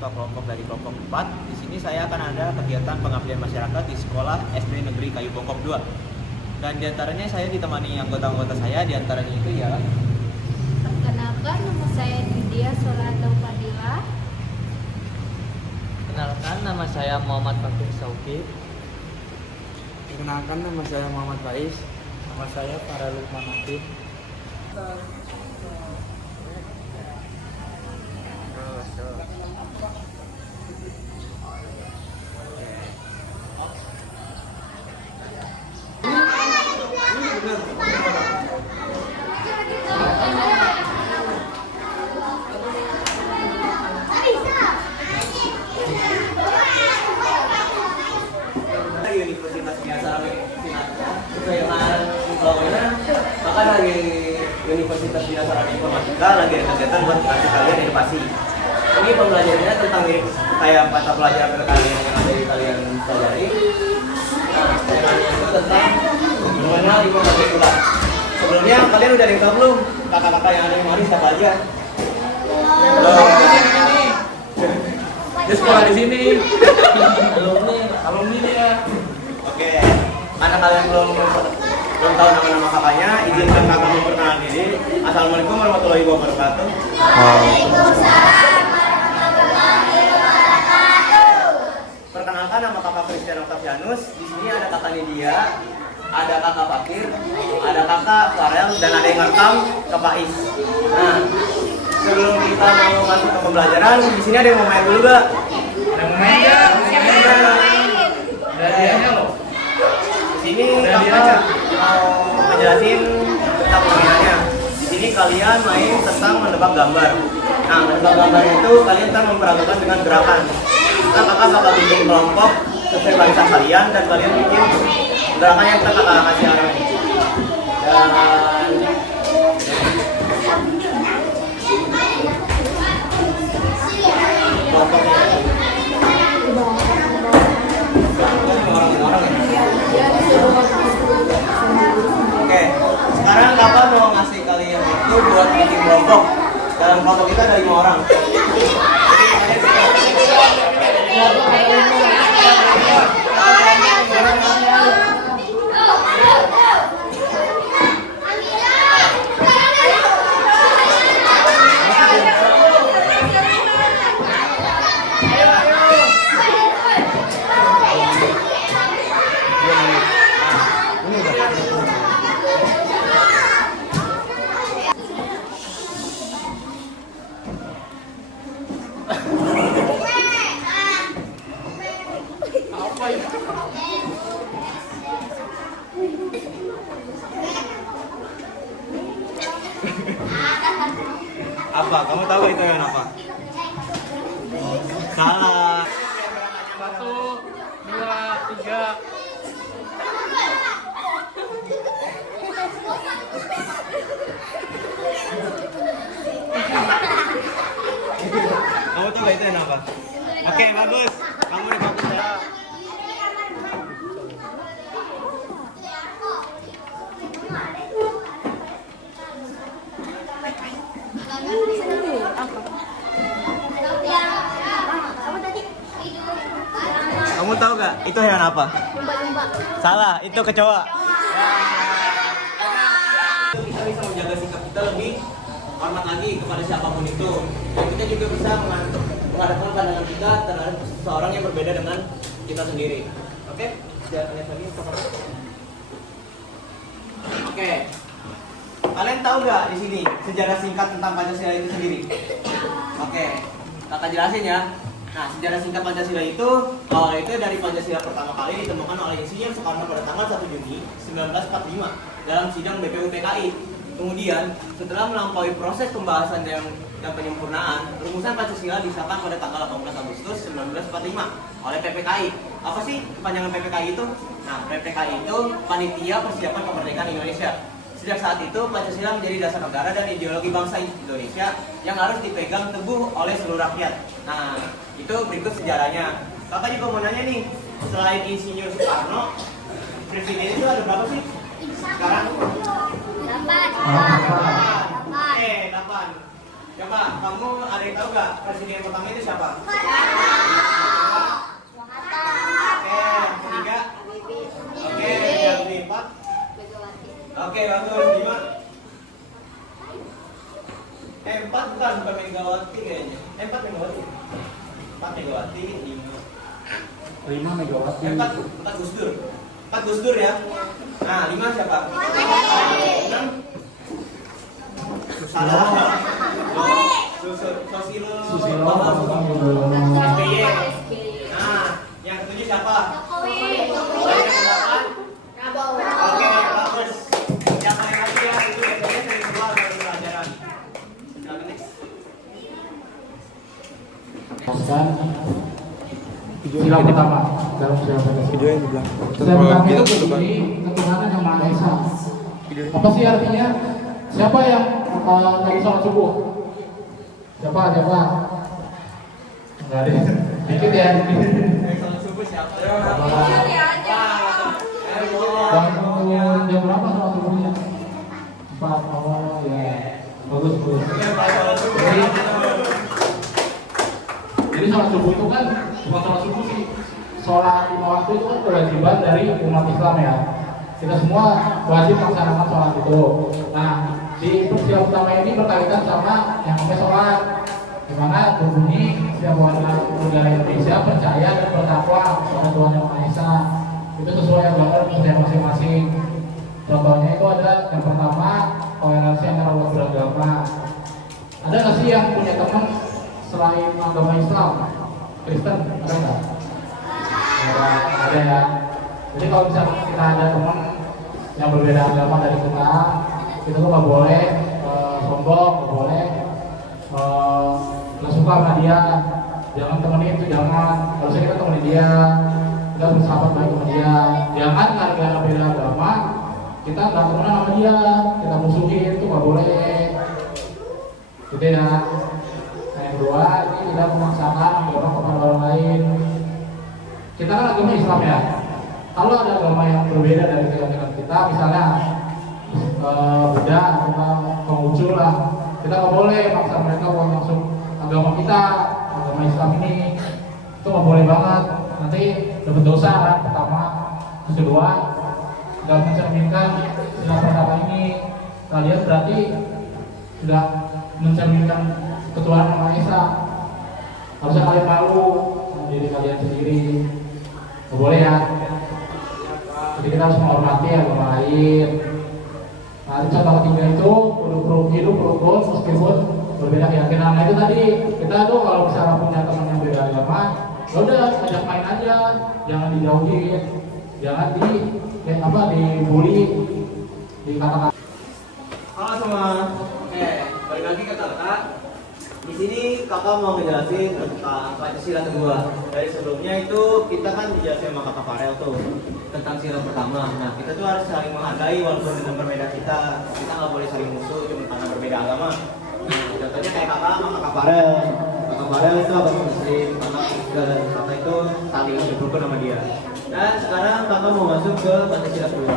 ketua kelompok dari kelompok 4. Di sini saya akan ada kegiatan pengabdian masyarakat di sekolah SD Negeri Kayu Bongkok 2. Dan diantaranya saya ditemani anggota-anggota saya, diantaranya itu ya. Perkenalkan, nama saya Didia Solatau Fadila. Kenalkan, nama saya Muhammad Fakir Sauki. Perkenalkan, nama saya Muhammad Faiz. Nama saya Farah Lukman Hafid. Universitas Biasa Kebayangan Informatika, maka dari Universitas Biasa Informatika lagi ada kegiatan buat kasih kalian edukasi. Ini pembelajarannya tentang kayak mata pelajaran kalian yang ada di kalian pelajari. Nah, temanya itu tentang bagaimana informasi tulang. Sebelumnya kalian udah ada yang tahu belum kakak-kakak yang ada di mari siapa aja? Dia sekolah di sini. Alumni dia. Oke, karena kalian belum tahu nama-nama kakaknya, izinkan kakak memperkenalkan diri. Assalamualaikum warahmatullahi wabarakatuh. Waalaikumsalam warahmatullahi wabarakatuh. Perkenalkan, nama kakak Christian Octavianus. Di sini ada kakak Lydia, ada kakak Fakir, ada kakak Farel, dan ada yang ngerekam Kak Faiz. Nah, sebelum kita mau masuk ke pembelajaran, di sini ada yang mau main dulu gak? Ada yang main ya? Hadiahnya loh. Di sini kakak mau menjelasin tentang permainannya. Di sini kalian main tentang menebak gambar. Nah, menebak gambar itu kalian akan memperagakan dengan gerakan. Nah, kakak bakal bikin kelompok sesuai barisan kalian dan kalian bikin gerakan yang kakak kasih arah. Dan kelompoknya Oke, sekarang kakak mau ngasih kalian itu buat bikin kelompok. Dalam kelompok kita ada 5 orang. Apa? Kamu tahu itu yang apa? Salah. 1, 2, 3. Kamu tahu gak itu yang apa? Oke, bagus. Kamu udah bagus ya. Kamu tahu gak itu hewan apa? Salah, itu kecoa. Kita bisa menjaga sikap kita lebih hormat lagi kepada siapapun itu. Dan kita juga bisa menghadapkan pandangan kita terhadap seseorang yang berbeda dengan kita sendiri. Oke? Jangan lihat lagi. Oke. Kalian tahu gak di sini sejarah singkat tentang Pancasila itu sendiri? Oke. Kakak jelasin ya. Nah, sejarah singkat Pancasila itu awalnya itu dari Pancasila pertama kali ditemukan oleh Insinyur Soekarno pada tanggal 1 Juni 1945 dalam sidang BPUPKI. Kemudian, setelah melampaui proses pembahasan dan penyempurnaan, rumusan Pancasila disahkan pada tanggal 18 Agustus 1945 oleh PPKI. Apa sih kepanjangan PPKI itu? Nah, PPKI itu Panitia Persiapan Kemerdekaan Indonesia. Sejak saat itu, Pancasila menjadi dasar negara dan ideologi bangsa Indonesia yang harus dipegang teguh oleh seluruh rakyat. Nah, itu berikut sejarahnya. Kakak juga mau nanya nih, selain Insinyur Soekarno, presiden itu ada berapa sih sekarang? 8. Oke, 8. Coba kamu ada yang tahu nggak presiden yang pertama itu siapa? Oke, yang ketiga. Oke, yang keempat. Oke, bagus. Lima. Empat bukan Megawati kayaknya. Empat Megawati. Empat Megawati. Lima Megawati. Empat Gus Dur. Empat Gus Dur ya. Nah, lima siapa? Enam. Salah. Susilo. SBY. Nah, yang ketujuh siapa? Yang kedelapan? Oke, bagus. Yang paling pasti ya itu biasanya sering keluar dari pelajaran. Oke, next. Sila pertama dalam sila Pancasila. Sila pertama itu berdiri ketuhanan yang Maha Esa. Apa sih artinya? Siapa yang tadi sholat subuh? Siapa? Enggak ada. Dikit ya. Sholat subuh siapa? Bangun jam berapa sholat subuhnya? 4. Oh ya. Bagus. Jadi sholat subuh itu kan bukan sholat subuh sih. Sholat 5 waktu itu kan kewajiban dari umat Islam ya. Kita semua wajib melaksanakan sholat itu. Nah, di peristiwa pertama ini berkaitan sama yang namanya sholat, di mana berbunyi setiap warga negara Indonesia percaya dan bertakwa kepada Tuhan Yang Maha Esa. Itu sesuai agama dan percaya masing-masing. Contohnya itu ada yang pertama toleransi antara umat beragama. Ada nggak sih yang punya teman selain agama Islam, Kristen? Ada nggak? Ada ya. Jadi kalau misalnya kita ada teman yang berbeda agama dari kita tuh nggak boleh sombong, nggak boleh nggak suka sama dia. Jangan temenin itu, jangan. Harusnya kita temenin dia, kita bersahabat baik sama dia. Jangan gara-gara beda agama kita nggak temenan sama dia, kita musuhin, itu nggak boleh. Gitu ya. Yang kedua, ini tidak memaksakan agama kepada orang lain. Kita kan agama Islam ya. Kalau ada agama yang berbeda dari keyakinan kita, misalnya Buddha atau Konghucu lah, kita nggak boleh maksa mereka buat masuk agama kita, agama Islam ini. Itu nggak boleh banget. Nanti dapat dosa kan, pertama. Terus kedua, nggak mencerminkan sila pertama ini. Kalian berarti sudah mencerminkan ketuhanan Yang Maha Esa. Harusnya kalian malu sama diri kalian sendiri. Nggak boleh ya. Jadi kita harus menghormati agama lain. Nah, contoh ketiga itu hidup rukun meskipun berbeda keyakinan. Nah itu tadi kita tuh kalau misalnya punya teman yang beda agama, udah ajak main aja, jangan dijauhin, jangan dibully, dikatakan. Halo semua. Balik lagi ke kakak. Di sini kakak mau ngejelasin tentang Pancasila kedua. Dari sebelumnya itu kita kan dijelasin sama kakak Farel tuh tentang sila pertama. Nah kita tuh harus saling menghargai walaupun dengan berbeda kita nggak boleh saling musuh cuma karena berbeda agama. Nah, contohnya kayak kakak sama kakak Farel. Kakak Farel itu agama Muslim, kakak itu saling berrukun sama dia. Dan sekarang kakak mau masuk ke Pancasila kedua.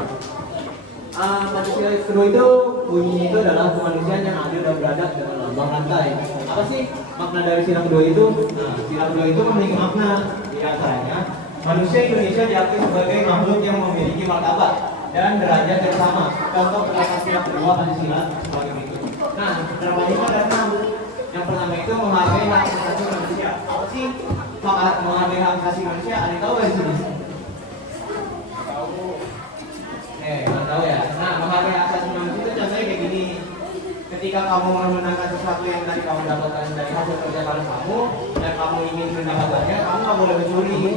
Pancasila kedua itu bunyinya itu adalah kemanusiaan yang adil dan beradab dengan lambang rantai. Apa sih makna dari sila kedua itu? Nah, sila kedua itu memiliki makna di antaranya manusia Indonesia diakui sebagai makhluk yang memiliki martabat dan derajat yang sama. Contoh penerapan sila kedua Pancasila sebagai berikut. Nah, penerapannya itu ada 6. Yang pertama itu menghargai hak asasi manusia. Apa sih menghargai hak asasi manusia? Ada yang tahu nggak di sini? Nggak tahu ya. Nah, menghargai hak asasi manusia itu contohnya kayak gini. Ketika kamu memenangkan sesuatu yang tadi kamu dapatkan dari hasil kerja kamu dan kamu ingin mendapatkannya, kamu nggak boleh mencuri.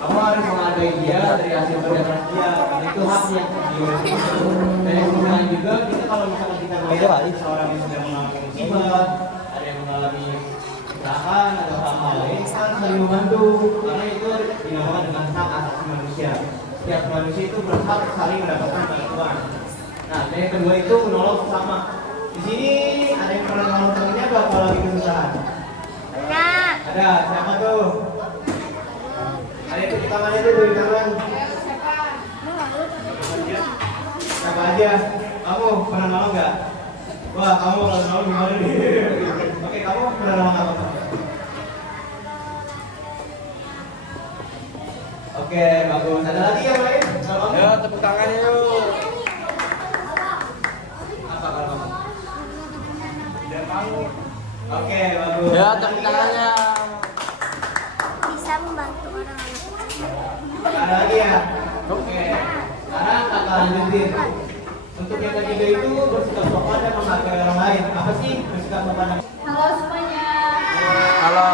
Kamu harus menghargai dia dari hasil kerja keras dia, karena itu haknya dia. Dan yang kemudian juga kita kalau misalkan kita melihat seorang yang sedang mengalami musibah, ada yang mengalami kecelakaan atau hal-hal lain, kita harus saling membantu, karena itu dinamakan dengan hak asasi manusia. Setiap manusia itu berhak saling mendapatkan bantuan. Nah, dan yang kedua itu menolong sesama. Di sini ada yang pernah nolong temennya apa kalau lagi kesusahan? Ada. Siapa tuh? Ada yang tepuk tangan itu dari tangan. Siapa aja? Kamu pernah nolong nggak? Wah, kamu ulang tahun gimana nih? Oke, kamu pernah apa? Oke, bagus. Ada lagi yang lain? Kalau kamu? Ya, tepuk tangan yuk. Apa kalau kamu? Tidak mau. Oke, bagus. Ya, tepuk tangannya. Bisa membantu orang-anak kecil. Ada lagi ya? Oke. Sekarang kakak lanjutin. Untuk yang ketiga itu bersikap sopan dan menghargai orang lain. Apa sih bersikap sopan? Halo semuanya. Halo.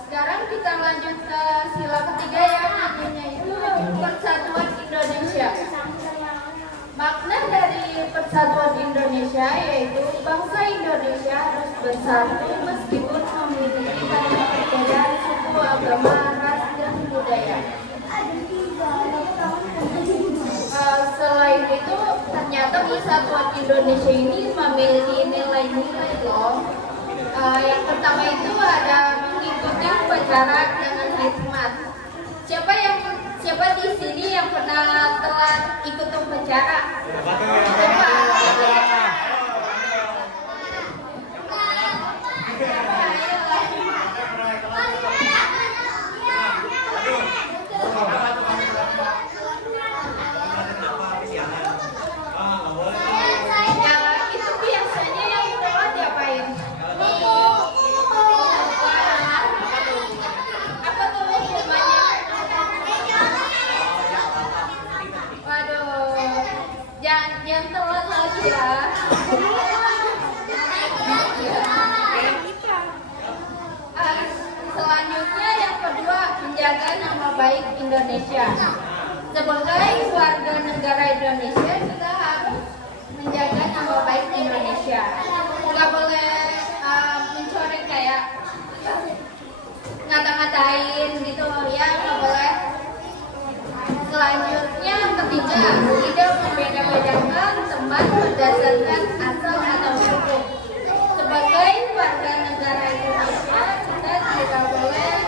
Sekarang kita lanjut ke sila ketiga ya, namanya itu Persatuan Indonesia. Makna dari Persatuan Indonesia yaitu bangsa Indonesia harus bersatu meskipun memiliki banyak perbedaan suku, agama, ras, dan budaya. Selain itu, ternyata Persatuan Indonesia ini memiliki nilai-nilai loh. Yang pertama itu ada mengikuti upacara dengan hikmat. Siapa di sini yang telah ikut upacara? Coba. Ya, itu biasanya yang telat diapain? Apa tuh hukumannya? Waduh, jangan telat lagi ya. Selanjutnya yang kedua, menjaga nama baik Indonesia. Sebagai warga negara Indonesia, kita harus menjaga nama baik Indonesia. Nggak boleh mencoreng kayak ngata-ngatain gitu ya, nggak boleh. Selanjutnya ketiga, tidak membeda-bedakan teman berdasarkan asal atau suku. Sebagai warga negara Indonesia, kita tidak boleh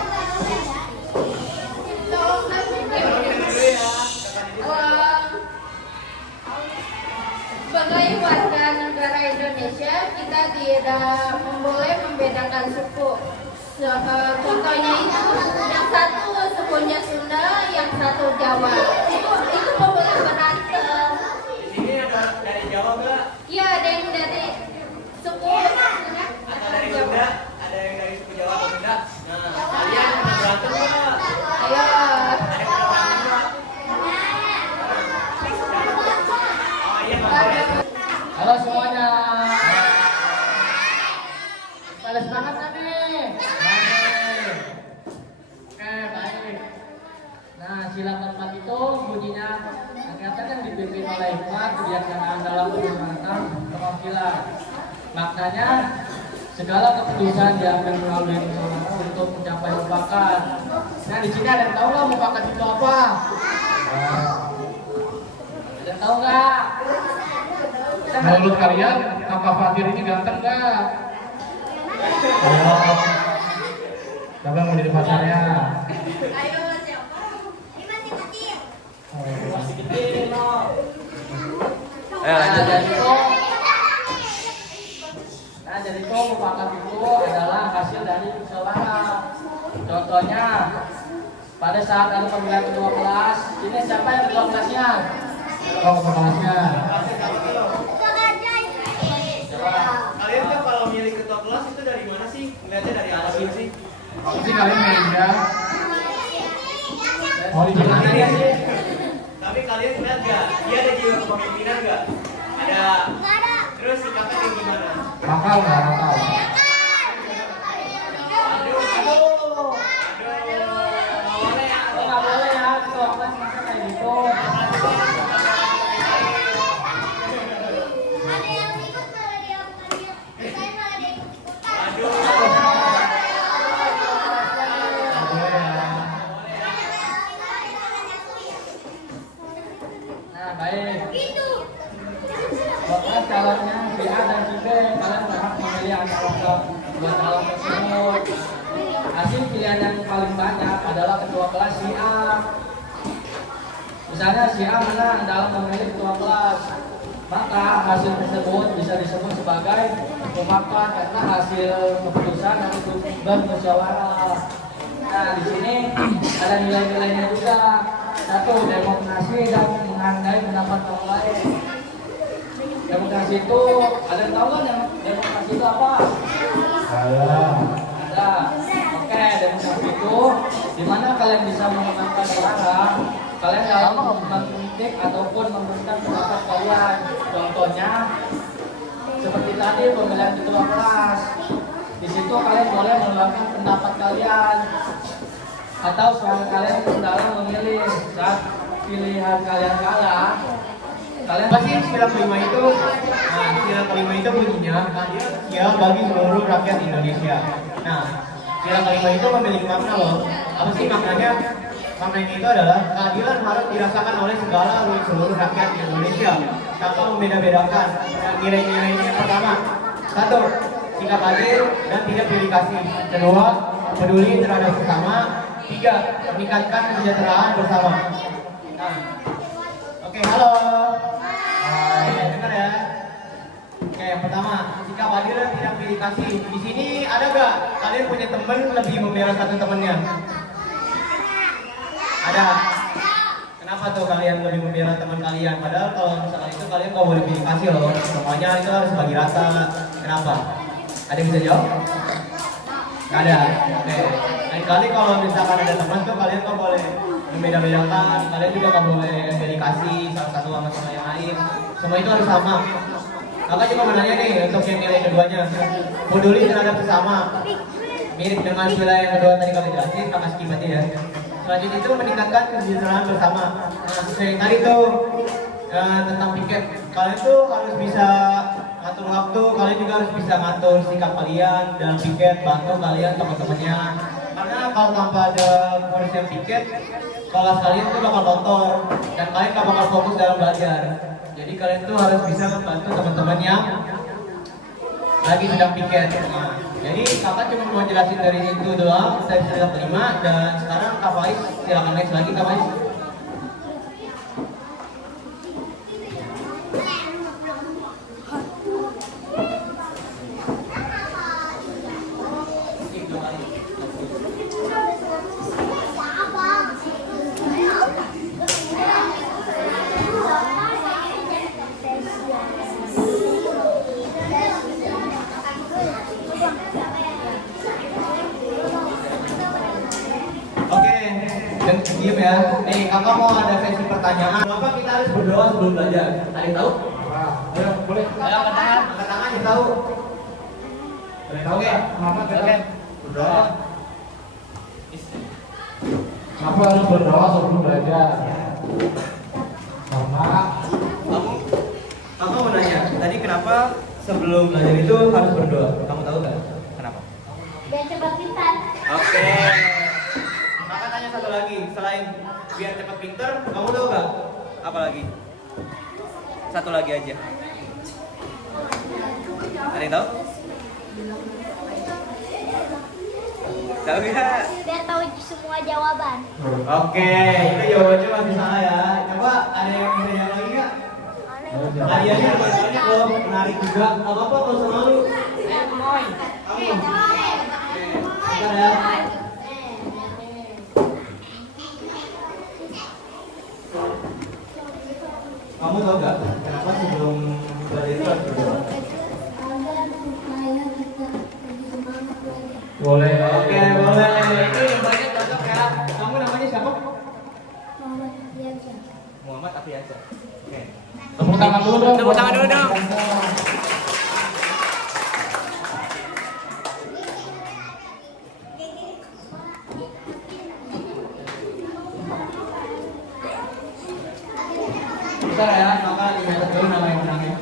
sebagai warga negara Indonesia, kita tidak boleh membedakan suku. Contohnya itu yang satu sukunya Sunda, yang satu Jawa. Itu nggak boleh berantem. Ini ada dari Jawa nggak? Iya, ada yang dari suku Atau dari Sunda? Ada yang dari suku Jawa atau Sunda? Nah, kalian pernah berantem nggak? Ayo. Ada yang pernah berantem nggak? Oh iya, Pak. Halo semuanya. Pada semangat nggak nih? Baik. Oke, baik. Nah, sila keempat itu bunyinya ternyata kan dipimpin oleh hikmat, kebijaksanaan dalam menggunakan perwakilan. Maknanya segala keputusan diambil melalui musyawarah untuk mencapai mufakat. Nah, di sini ada yang tahu nggak mufakat itu apa? Ada yang tahu nggak? Menurut kalian kakak Fatir ini ganteng nggak? Oh, siapa yang mau jadi pacarnya? Ayo siapa? Masih gede ini, no. Lanjut. Jadi itu mufakat itu adalah hasil dari musyawarah. Contohnya pada saat ada pemilihan ketua kelas, ini siapa yang ketua kelasnya? Oh, ketua kelasnya. Kalian tuh kalau milih ketua kelas itu dari mana sih? Melihatnya dari atas sih? Pasti kalian media. Oh, di mana ya sih? Tapi kalian lihat nggak? Dia ada jiwa kepemimpinan nggak? Ada. Terus sikapnya kayak gimana? Makal nggak makal? Aduh. Nggak boleh ya, ketua kelas masa kayak gitu. Nah, baik. Maka calonnya si A dan si B, kalian berhak memilih antara dua calon tersebut. Hasil pilihan yang paling banyak adalah ketua kelas si A. Misalnya si A menang dalam memilih ketua kelas. maka hasil tersebut bisa disebut sebagai mufakat karena hasil keputusan yang bermusyawarah. Nah, di sini ada nilai-nilainya juga. Satu, demokrasi dan menghargai pendapat orang lain. Demokrasi itu ada yang tahu kan yang demokrasi itu apa? Ada. Oke, demokrasi itu di mana kalian bisa memenangkan suara, kalian dalam mengkritik ataupun memberikan pendapat kalian. Contohnya seperti tadi pemilihan ketua kelas. Di situ kalian boleh mengeluarkan pendapat kalian atau suara kalian dalam memilih. Saat pilihan kalian kalah, kalian Apa sih sila kelima itu? Nah, sila kelima itu bunyinya keadilan bagi seluruh rakyat Indonesia. Nah, sila kelima itu memiliki makna loh. Apa sih maknanya? Maknanya itu adalah keadilan harus dirasakan oleh seluruh rakyat Indonesia tanpa membeda-bedakan. Dan nilai-nilainya yang pertama, satu, sikap adil dan tidak pilih kasih. Kedua, peduli terhadap sesama. Tiga, meningkatkan kesejahteraan bersama. Nah, oke, halo. Dengar ya. Oke, yang pertama, sikap adil dan tidak pilih kasih. Di sini ada gak kalian punya teman lebih membela satu temannya? Ada. Kenapa tuh kalian lebih membela teman kalian? Padahal kalau misalkan itu kalian gak boleh pilih kasih loh. Semuanya itu harus bagi rata. Kenapa? Ada yang bisa jawab? Gak ada. Oke. Lain kali kalau misalkan ada teman tuh kalian gak boleh membeda-bedakan. Kalian juga gak boleh pilih kasih salah satu sama yang lain. Semua itu harus sama. Kakak juga mau nanya nih untuk yang nilai keduanya. Peduli terhadap sesama. Mirip dengan sila yang kedua tadi kami jelasin, kakak skip aja ya. Selanjutnya itu meningkatkan kesejahteraan bersama. Nah, sesuai yang tadi tuh tentang piket. Kalian tuh harus bisa ngatur waktu, kalian juga harus bisa ngatur sikap kalian dalam piket, bantu kalian teman-temannya. Karena kalau tanpa ada polisi yang piket, kelas kalian tuh bakal kotor dan kalian gak bakal fokus dalam belajar. Jadi kalian tuh harus bisa membantu teman-teman yang lagi sedang piket. Nah, jadi kakak cuma mau jelasin dari itu doang, dari sila kelima. Dan sekarang Kak Faiz, silakan next lagi Kak Faiz. Dan diam ya. Nih, kakak mau ada sesi pertanyaan. Kenapa kita harus berdoa sebelum belajar? Ada yang tahu? Ayo, boleh. Ayo angkat tangan. Angkat tangan yang tahu. Oke. Kenapa kita Oke. berdoa? Kenapa harus berdoa sebelum belajar? Karena Kamu mau nanya, tadi kenapa sebelum belajar itu harus berdoa? Kamu tahu nggak? Kenapa? Biar cepat pintar. Oke. Kakak tanya satu lagi, selain biar cepat pinter, kamu tahu nggak? Apa lagi? Satu lagi aja. Ada yang tahu? Tahu nggak? Biar tahu semua jawaban. Oke, itu jawabannya masih salah ya. Coba ada yang bisa jawab lagi nggak? Hadiahnya banyak loh, menarik juga. Gak apa-apa, gak usah malu. Kamu. Bentar ya. Kamu tahu gak kenapa sebelum belajar itu harus berdoa? boleh. Oke, boleh. Itu yang banyak cocok ya. Kamu namanya siapa? Muhammad Afiansyah. Oke. Tepuk tangan dulu dong. Tepuk tangan dulu dong. Bentar ya, maka lihat dulu nama yang menangnya.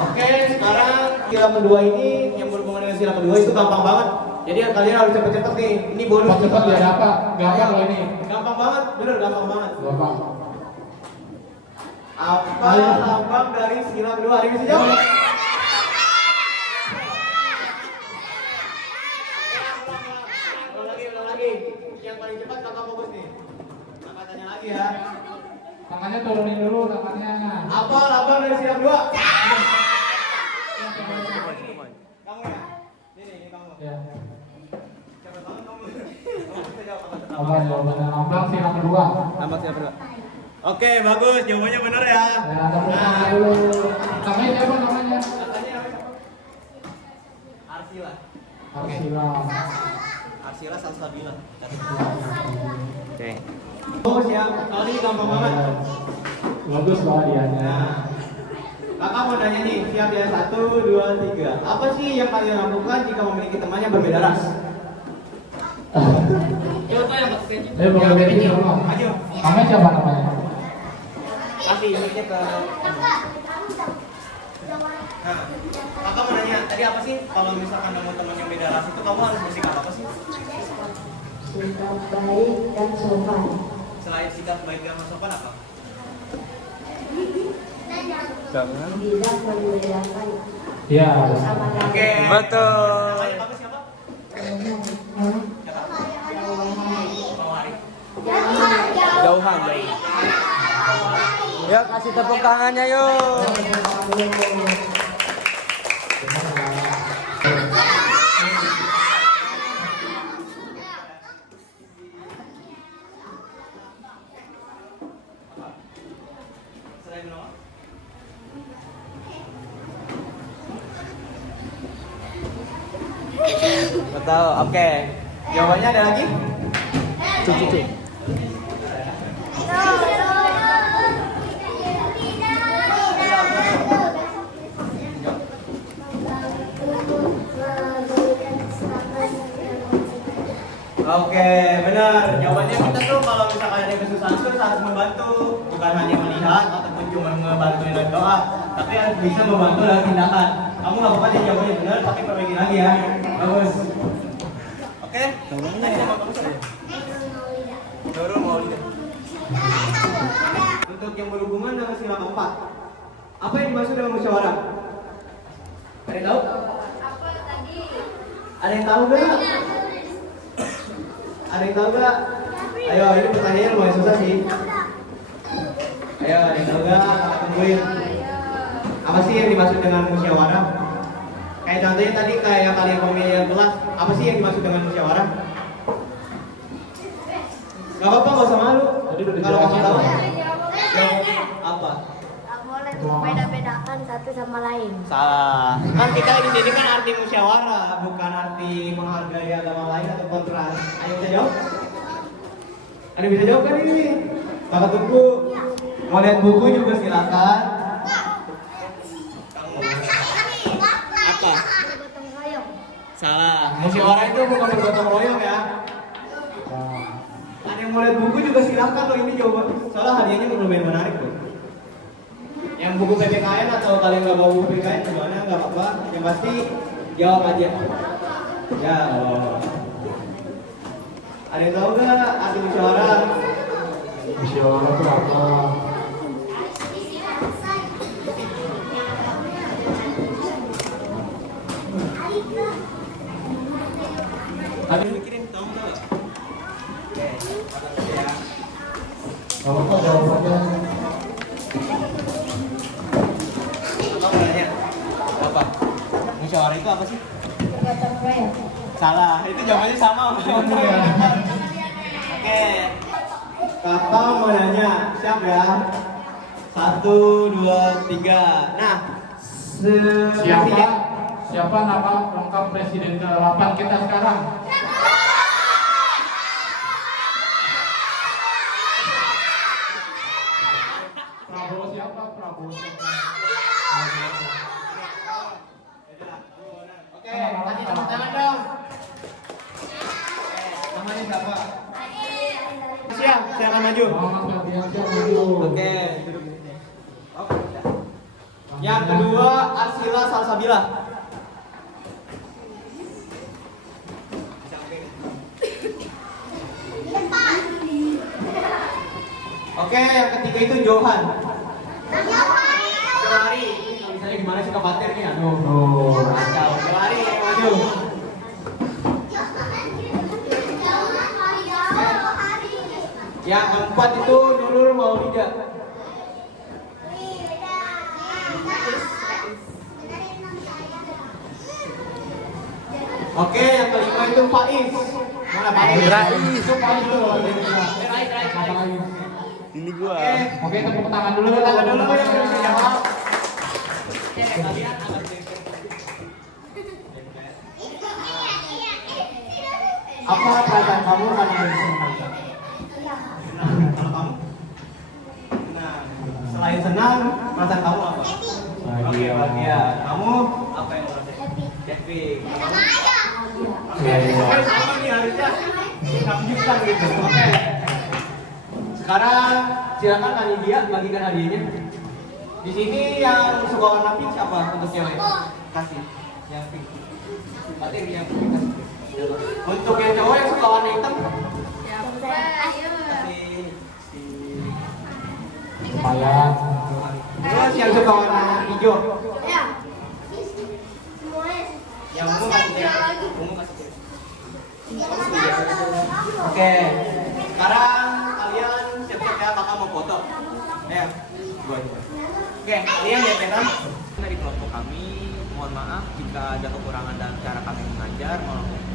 Oke, sekarang sila kedua ini yang berhubungan dengan sila kedua itu gampang banget. Jadi kalian harus cepet-cepet nih. Ini bonus. Cepat ya apa? Gampang loh ini. Gampang banget, bener gampang banget. Gampang. Apa lambang dari sila kedua? Ada yang bisa jawab? Ulang lagi. Yang paling cepat kakak fokus nih. Kakak tanya lagi ya. Tangannya turunin dulu tangannya. Apa lambang dari sila kedua? Kamu ya? Ini kamu. Ya. Siapa tahu kamu? Kamu bisa jawab apa? Apa jawabannya? Lambang sila kedua. Lambang sila kedua. Oke, bagus. Jawabannya benar ya. Ya, tepuk tangan dulu. Namanya siapa namanya? Katanya namanya siapa? Arsila. Arsila. Arsila Salsabila. Oke. Oh, siap. Kali gampang banget. Bagus banget dia. Nah, kakak mau nanya nih, siap ya? 1, 2, 3. Apa sih yang kalian lakukan jika memiliki teman yang berbeda ras? Boleh beda dulu. Ayo, Namanya siapa namanya? kasih ini ke. Nah, kakak mau nanya, tadi apa sih kalau misalkan nemu teman yang beda ras itu kamu harus bersikap apa sih? Sikap baik dan sopan. Selain sikap baik dan sopan apa? Jangan. Tidak membedakan Iya. sama lain. Oke. Betul. Namanya bagus siapa? Siapa? Mau Hari. Jauhan. Ya kasih tepuk tangannya yuk. Selain menolak. Betul, oke. Jawabannya ada lagi? Cucu. Oke, benar. Jawabannya kita tuh kalau misalkan ada kesusahan tuh harus membantu, bukan hanya melihat ataupun cuma membantu dengan doa, tapi harus bisa membantu dalam tindakan. Kamu nggak apa-apa dia jawabannya benar, tapi perbaiki lagi ya. Bagus. Oke. Tadi sama kamu siapa? Nurul Maulida. Untuk yang berhubungan dengan sila keempat, apa yang dimaksud dengan musyawarah? Ada yang tahu? Apa tadi? Ada yang tahu nggak? Ada yang tahu nggak? Ayo, ini pertanyaannya lumayan susah sih. Ayo, ada yang tahu nggak? Tungguin. Apa sih yang dimaksud dengan musyawarah? Kayak contohnya tadi kayak kalian pemilihan kelas, apa sih yang dimaksud dengan musyawarah? Gak apa-apa, gak usah malu. Tadi udah Kalau kamu dijelasin tahu, loh. jawab apa? Tak boleh membeda-bedakan satu sama lain. Salah. Kan kita di sini kan arti musyawarah, bukan arti menghargai agama lain atau kontra. Ayo bisa jawab? Ada yang bisa jawab kan ini? Kakak tunggu. Mau lihat buku juga silakan. Apa? Bergotong royong. Salah. Musyawarah itu bukan bergotong royong ya. Ada yang mau lihat buku juga silakan loh, ini jawaban. Soalnya hadiahnya lumayan menarik loh. Yang buku PPKN atau kalian nggak mau buku PPKN gimana? Nggak apa-apa. Yang pasti jawab aja. Ya. Ada yang tahu nggak arti musyawarah? Musyawarah itu apa? Ada yang mikirin tahu nggak? Apa jawabannya? Apa nanya? Apa? Musyawarah itu apa sih? Bergotong royong. Salah. Itu jawabannya sama. Oke. Kakak mau nanya, siap ya? 1, 2, 3. Nah, Siapa nama lengkap presiden ke-8 kita sekarang? Prabowo siapa? Prabowo siapa? Oke, kasih tepuk tangan dong. Namanya siapa? Siap, saya akan maju. Muhammad Fabiansyah dulu. Oke, duduk di sini. Oke, udah. Yang kedua, Arsila Salsabila. Oke, yang ketiga itu Johan. Jawari. Misalnya gimana sih khawatir nih? Aduh, kacau. Jawari, maju. Yang keempat itu Nurul Maulida. Oke, yang kelima itu Faiz. Mana Faiz? Rais. Itu paling dulu. Rais. Ini gua. Oke, tepuk tangan dulu. Tepuk tangan dulu yang bisa jawab. Oke, kalian agak sedikit. Apa perasaan kamu karena bisa menang? Kalau kamu? Nah, selain senang, perasaan kamu apa? Oke, bahagia. Kamu apa yang merasa? Happy. Oke, sama nih harusnya menunjukkan gitu. Oke. Sekarang silakan Kak Nidia bagikan hadiahnya. Di sini yang suka warna pink siapa untuk cewek? Kasih yang pink. Berarti yang pink kasih. Untuk yang cowok yang suka warna hitam? Kasih si Supaya terus yang suka warna hijau. Yang ungu kasih cewek. Ungu kasih cewek. Oke. Sekarang kalian siap-siap ya, kakak mau foto. Ya, gua aja. Oke, kalian lihat ya. Dari kelompok kami, mohon maaf jika ada kekurangan dalam cara kami mengajar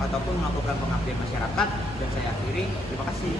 ataupun melakukan pengabdian masyarakat, dan saya akhiri. Terima kasih.